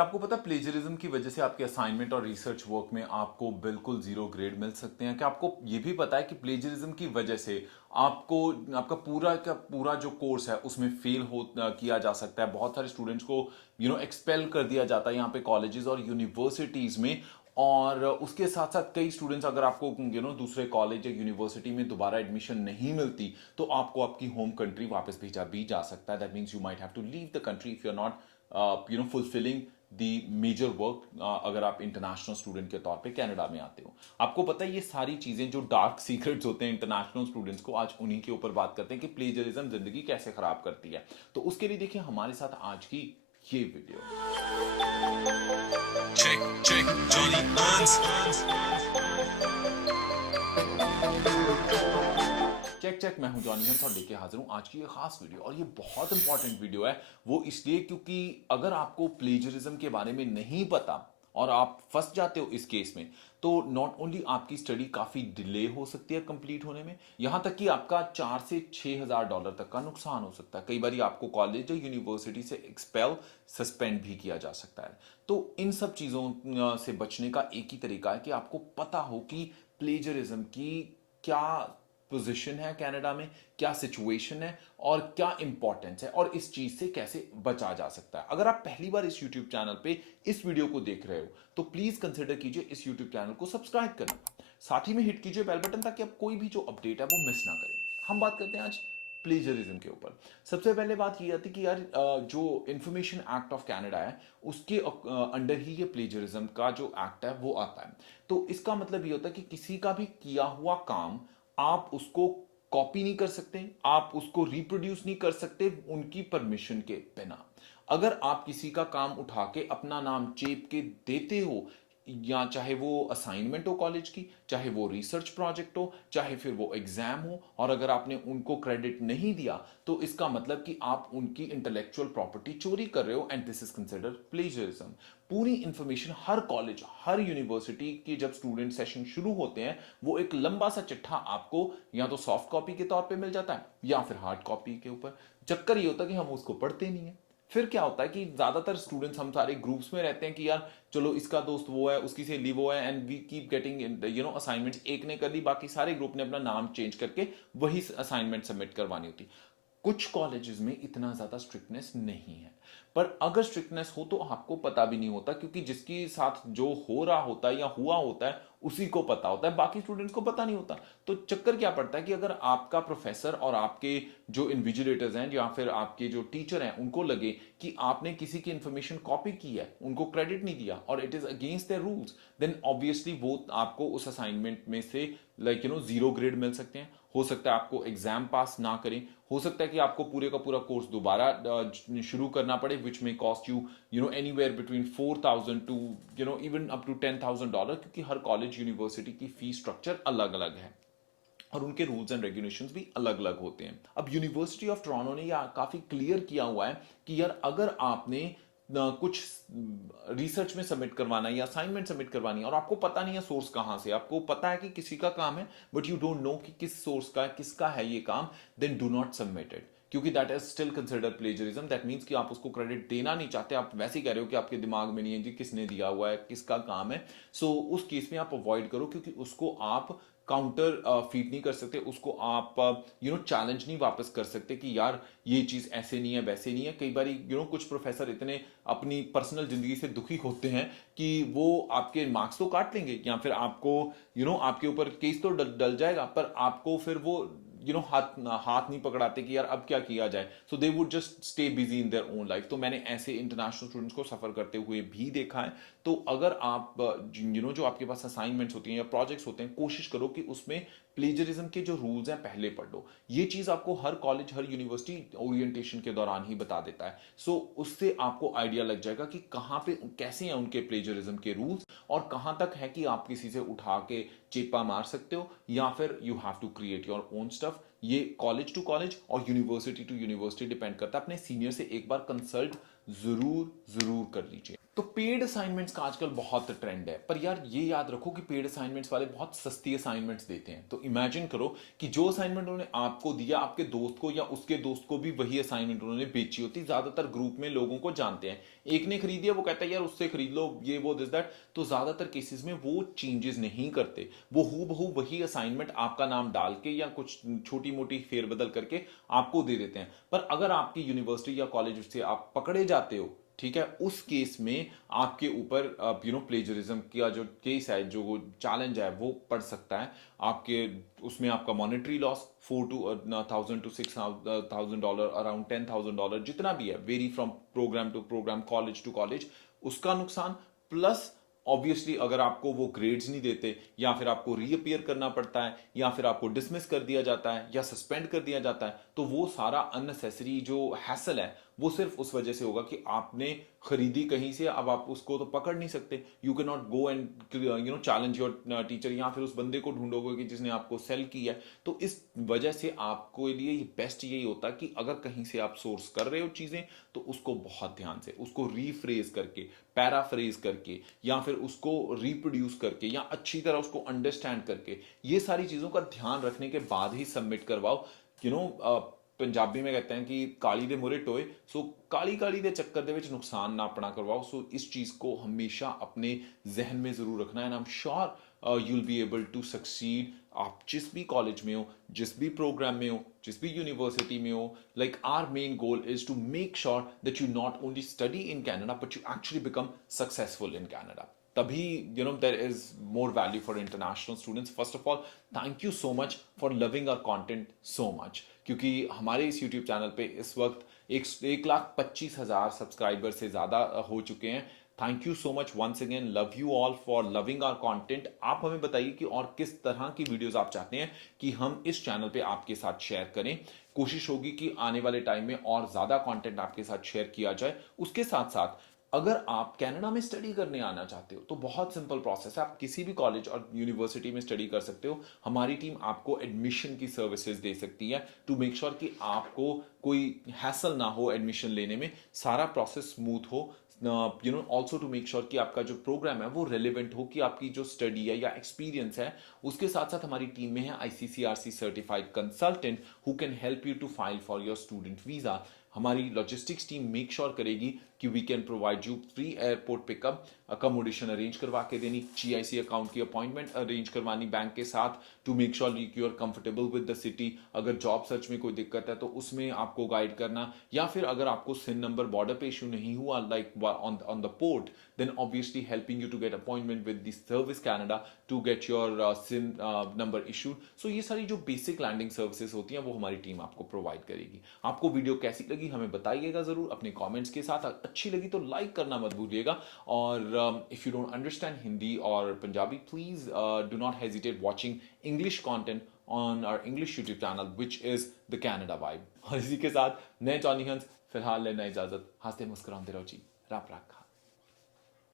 आपको पता प्लेजरिज्म की वजह से आपके असाइनमेंट और रिसर्च वर्क में आपको बिल्कुल जीरो ग्रेड मिल सकते हैं। क्या आपको ये भी पता है कि प्लेजरिज्म की वजह से आपको आपका पूरा का पूरा जो कोर्स है उसमें फेल हो किया जा सकता है। बहुत सारे स्टूडेंट्स को एक्सपेल कर दिया जाता है यहाँ पे कॉलेजेस और यूनिवर्सिटीज में। और उसके साथ साथ कई स्टूडेंट्स, अगर आपको दूसरे कॉलेज या यूनिवर्सिटी में दोबारा एडमिशन नहीं मिलती तो आपको आपकी होम कंट्री वापस भेजा भी जा सकता है। That means you might have to leave the country if you are not fulfilling the major work, अगर आप इंटरनेशनल स्टूडेंट के तौर पे कनाडा में आते हो। आपको पता है ये सारी चीजें जो डार्क सीक्रेट्स होते हैं इंटरनेशनल स्टूडेंट्स को, आज उन्हीं के ऊपर बात करते हैं कि प्लेजरिज्म जिंदगी कैसे खराब करती है। तो उसके लिए देखिए हमारे साथ आज की ये वीडियो। Check, check, Johnny Hans. Check check, मैं हूं जॉनी हंस और लेके हाजिर हूं आज की ये खास वीडियो। और ये बहुत इंपॉर्टेंट वीडियो है, वो इसलिए क्योंकि अगर आपको प्लेजरिज्म के बारे में नहीं पता और आप फंस जाते हो इस केस में, तो नॉट ओनली आपकी स्टडी काफी डिले हो सकती है कंप्लीट होने में, यहां तक कि आपका 4 से 6 हज़ार डॉलर तक का नुकसान हो सकता है। कई बार आपको कॉलेज या यूनिवर्सिटी से एक्सपेल, सस्पेंड भी किया जा सकता है। तो इन सब चीजों से बचने का एक ही तरीका है कि आपको पता हो कि प्लेजरिज्म की क्या पोजीशन है कनाडा में, क्या सिचुएशन है और क्या इंपॉर्टेंस है, और इस चीज से कैसे बचा जा सकता है। अगर आप पहली बार इस यूट्यूब चैनल पे इस वीडियो को देख रहे हो तो प्लीज कंसिडर कीजिए इस यूट्यूब चैनल को सब्सक्राइब करना, साथ ही में हिट कीजिए बेल बटन ताकि आप कोई भी जो अपडेट है वो मिस ना करें। हम बात करते हैं आज प्लेजरिज्म के ऊपर। सबसे पहले बात ये आती कि यार जो इंफॉर्मेशन एक्ट ऑफ कनाडा है उसके अंडर ही ये प्लेजरिज्म का जो एक्ट है वो आता है। तो इसका मतलब ये होता है कि किसी का भी किया हुआ काम आप उसको कॉपी नहीं कर सकते, आप उसको रिप्रोड्यूस नहीं कर सकते उनकी परमिशन के बिना। अगर आप किसी का काम उठा के अपना नाम चेप के देते हो, या चाहे वो असाइनमेंट हो कॉलेज की, चाहे वो रिसर्च प्रोजेक्ट हो, चाहे फिर वो एग्जाम हो, और अगर आपने उनको क्रेडिट नहीं दिया तो इसका मतलब कि आप उनकी इंटेलेक्चुअल प्रॉपर्टी चोरी कर रहे हो, and this is considered plagiarism. पूरी इंफॉर्मेशन हर कॉलेज, हर यूनिवर्सिटी की जब स्टूडेंट सेशन शुरू होते हैं, वो एक लंबा सा चिट्ठा आपको या तो सॉफ्ट कॉपी के तौर पे मिल जाता है या फिर हार्ड कॉपी के ऊपर। चक्कर ये होता है कि हम उसको पढ़ते नहीं है। फिर क्या होता है कि ज्यादातर स्टूडेंट्स हम सारे ग्रुप्स में रहते हैं कि यार चलो इसका दोस्त वो है, उसकी सहेली वो है, and we keep getting assignments. एक ने कर ली, बाकी सारे ग्रुप ने अपना नाम चेंज करके वही असाइनमेंट सबमिट करवानी होती। कुछ कॉलेजेस में इतना ज्यादा स्ट्रिक्टनेस नहीं है, पर अगर स्ट्रिक्टनेस हो तो आपको पता भी नहीं होता, क्योंकि जिसके साथ जो हो रहा होता है या हुआ होता है उसी को पता होता है, बाकी स्टूडेंट्स को पता नहीं होता। तो चक्कर क्या पड़ता है कि अगर आपका प्रोफेसर और आपके जो इन्विजिलेटर्स हैं या फिर आपके जो टीचर हैं उनको लगे कि आपने किसी की इंफॉर्मेशन कॉपी की है, उनको क्रेडिट नहीं दिया और it is against their rules, then obviously वो आपको उस असाइनमेंट में से जीरो ग्रेड मिल सकते हैं। हो सकता है आपको एग्जाम पास ना करें, हो सकता है कि आपको पूरे का पूरा कोर्स दोबारा शुरू करना पड़े, विच में cost you anywhere between 4,000 to even up to $10,000, क्योंकि हर कॉलेज यूनिवर्सिटी की फीस स्ट्रक्चर अलग अलग है और उनके रूल्स एंड रेगुलेशंस भी अलग अलग होते हैं। अब यूनिवर्सिटी ऑफ टोरंटो ने यह काफी क्लियर किया हुआ है कि यार अगर आपने कुछ रिसर्च में सबमिट करवाना है या असाइनमेंट सबमिट करवानी है और आपको पता नहीं है सोर्स कहां से, आपको पता है कि किसी का काम है बट यू डोंट नो कि किस सोर्स का है, किसका है ये काम, then do not submit it, क्योंकि that is still considered plagiarism. That means कि आप उसको क्रेडिट देना नहीं चाहते, आप वैसे ही कह रहे हो कि आपके दिमाग में नहीं है जी किसने दिया हुआ है, किसका काम है। सो उस केस में आप अवॉइड करो, क्योंकि उसको आप काउंटर फीड नहीं कर सकते, उसको आप चैलेंज नहीं वापस कर सकते कि यार ये चीज ऐसे नहीं है वैसे नहीं है। कई बार कुछ प्रोफेसर इतने अपनी पर्सनल जिंदगी से दुखी होते हैं कि वो आपके मार्क्स तो काट लेंगे या फिर आपको आपके ऊपर केस तो डल जाएगा, पर आपको फिर वो हाथ हाथ नहीं पकड़ाते कि यार अब क्या किया जाए। So they would just stay busy in their own life. तो मैंने ऐसे इंटरनेशनल स्टूडेंट्स को सफर करते हुए भी देखा है। तो अगर आप जो आपके पास असाइनमेंट्स होती हैं या प्रोजेक्ट्स होते हैं, कोशिश करो कि उसमें प्लेजरिज्म के जो रूल्स हैं पहले पढ़ लो। ये चीज आपको हर कॉलेज, हर यूनिवर्सिटी ओरिएंटेशन के दौरान ही बता देता है। सो उससे आपको आइडिया लग जाएगा कि कहां पे कैसे हैं उनके प्लेजरिज्म के रूल्स और कहां तक है कि आप किसी से उठा के चेपा मार सकते हो या फिर you have to create your own stuff. ये कॉलेज टू कॉलेज और यूनिवर्सिटी टू यूनिवर्सिटी डिपेंड करता है। अपने सीनियर से एक बार कंसल्ट जरूर जरूर कर लीजिए। तो पेड असाइनमेंट्स का आजकल बहुत ट्रेंड है, पर यार ये याद रखो कि पेड असाइनमेंट्स वाले बहुत सस्ती असाइनमेंट्स देते हैं। तो इमेजिन करो कि जो असाइनमेंट उन्होंने आपको दिया, आपके दोस्त को या उसके दोस्त को भी वही असाइनमेंट उन्होंने बेची होती। ज्यादातर ग्रुप में लोगों को जानते हैं, एक ने खरीदी है, वो कहता है यार उससे खरीद लो, ये वो दिस दैट। तो ज्यादातर केसेस में वो चेंजेस नहीं करते, वो हूबहू वही असाइनमेंट आपका नाम डाल के या कुछ छोटी मोटी फेरबदल करके आपको दे देते हैं। पर अगर आपकी यूनिवर्सिटी या कॉलेज से आप पकड़े जाते हो, ठीक है, उस केस में आपके ऊपर प्लेजरिज्म का जो केस है, जो चैलेंज है, वो पड़ सकता है आपके। उसमें आपका मॉनेटरी लॉस $4,000 to $6,000, अराउंड $10,000, जितना भी है, vary from program to program, college to college, उसका नुकसान। प्लस ऑब्वियसली अगर आपको वो ग्रेड्स नहीं देते, या फिर आपको रीअपियर करना पड़ता है, या फिर आपको डिसमिस कर दिया जाता है, या सस्पेंड कर दिया जाता है, तो वो सारा अननेसेसरी जो हैसल है वो सिर्फ उस वजह से होगा कि आपने खरीदी कहीं से। अब आप उसको तो पकड़ नहीं सकते, you can not go and challenge your teacher, या फिर उस बंदे को ढूंढोगे कि जिसने आपको सेल किया है। तो इस वजह से आपको लिए बेस्ट यही होता कि अगर कहीं से आप सोर्स कर रहे हो चीजें, तो उसको बहुत ध्यान से, उसको रीफ्रेज करके, पैराफ्रेज करके, या फिर उसको रिप्रोड्यूस करके, या अच्छी तरह उसको अंडरस्टैंड करके, ये सारी चीजों का ध्यान रखने के बाद ही सबमिट करवाओ। पंजाबी में कहते हैं कि काली दे मुरे टोए। सो काली काली दे चक्कर दे विच नुकसान ना अपना करवाओ। सो इस चीज को हमेशा अपने जहन में जरूर रखना है। And I am sure you will be able to succeed. आप जिस भी कॉलेज में हो, जिस भी प्रोग्राम में हो, जिस भी यूनिवर्सिटी में हो, like our main goal is to make sure that you not only study in Canada but you actually become successful in Canada. तभी there is more value for international students. First of all, thank you so much for loving our content so much, क्योंकि हमारे इस YouTube channel पे इस वक्त 1,25,000 subscriber से ज़्यादा हो चुके हैं। Thank you so much once again, love you all for loving our content. आप हमें बताइए कि और किस तरह की वीडियोस आप चाहते हैं कि हम इस चैनल पे आपके साथ शेयर करें। कोशिश होगी कि आने वाले टाइम में और ज़्यादा कंटेंट आपके साथ शेयर किया जाए। उसके साथ साथ अगर आप कनाडा में स्टडी करने आना चाहते हो, तो बहुत सिंपल प्रोसेस है, आप किसी भी कॉलेज और यूनिवर्सिटी में स्टडी कर सकते हो। हमारी टीम आपको एडमिशन की सर्विसेज दे सकती है टू मेक श्योर कि आपको कोई हैसल ना हो एडमिशन लेने में, सारा प्रोसेस स्मूथ हो। ऑल्सो टू मेक श्योर कि आपका जो प्रोग्राम है वो रेलिवेंट हो, कि आपकी जो स्टडी है या एक्सपीरियंस है। उसके साथ साथ हमारी टीम में है ICCRC certified consultant who can help you to file for your student visa. हमारी लॉजिस्टिक्स टीम मेक श्योर करेगी कि we can provide you free airport pickup, accommodation arrange करवा के देनी, GIC अकाउंट की अपॉइंटमेंट अरेंज करवानी बैंक के साथ, to make sure you are comfortable with the city. अगर जॉब सर्च में कोई दिक्कत है तो उसमें आपको गाइड करना, या फिर अगर आपको सिन नंबर बॉर्डर पे इशू नहीं हुआ like on the port, then obviously helping you to get appointment with the Service Canada to get your SIN number issued. So ये सारी जो बेसिक लैंडिंग सर्विसेज होती हैं वो हमारी टीम आपको प्रोवाइड करेगी। आपको वीडियो कैसी लगी हमें बताइएगा जरूर अपने कमेंट्स के साथ। अच्छी लगी तो लाइक करना मत भूलिएगा। और if you don't understand Hindi और Punjabi, please do not hesitate watching English content on our English YouTube channel which is the Canada vibe. और इसी के साथ मैं जॉनी हंस फिलहाल लेना इजाजत। हंसते मुस्कुराते रहो जी। राम राखा।